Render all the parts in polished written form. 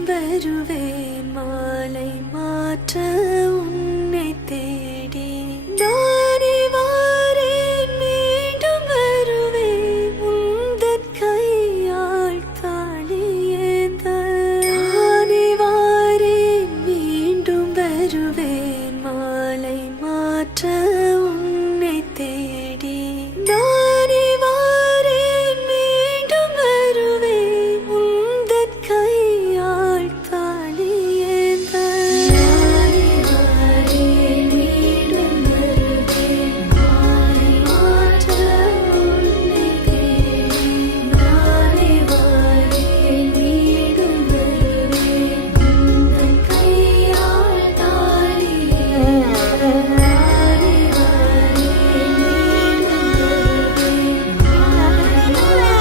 மீண்டும் வருவேன் மாலை மாற்ற உன்னை தேடி நானே வாரேன் மீண்டும் வருவேன் உந்தன் கையால் தாளியேந்த நானே வாரேன் மீண்டும் வருவேன் மாலை மாற்ற உன்னை தேடி நானே வாரேன் மீண்டும் வருவேன் உந்தன் கையால் தாளியேந்த நானே வாரேன் மீண்டும் வருவேன் மாலை மாற்ற உன்னை தேடி நானே வாரேன் மீண்டும் வருவேன் உந்தன் கையால் தாளியேந்த நானே வாரேன் மீண்டும் வருவேன் மாலை மாற்ற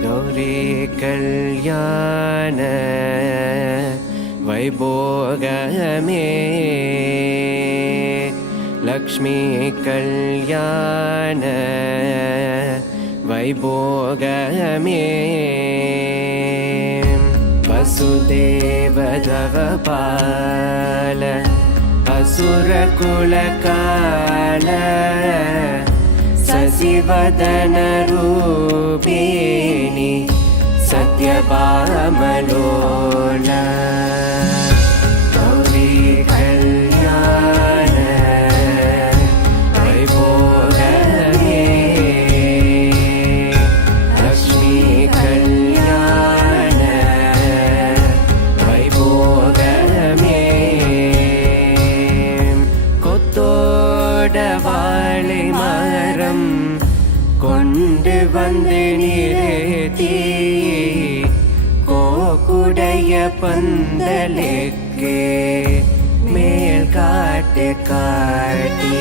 गौरी कल्याण वैभोगमे लक्ष्मी कल्याण वैभोगमे वसुदेवदवपाल असुरकुलकाल शशिवदनरूपिणी सत्यभामलोला गौरी कल्याण वैभोगमे लक्ष्मी कल्याण वैभोगमे கொத்தோட வாழை மரம் கொண்டு வந்து நிறுத்தி கோக்குடைய பந்தலுக்கு மேல் காட்டு காட்டி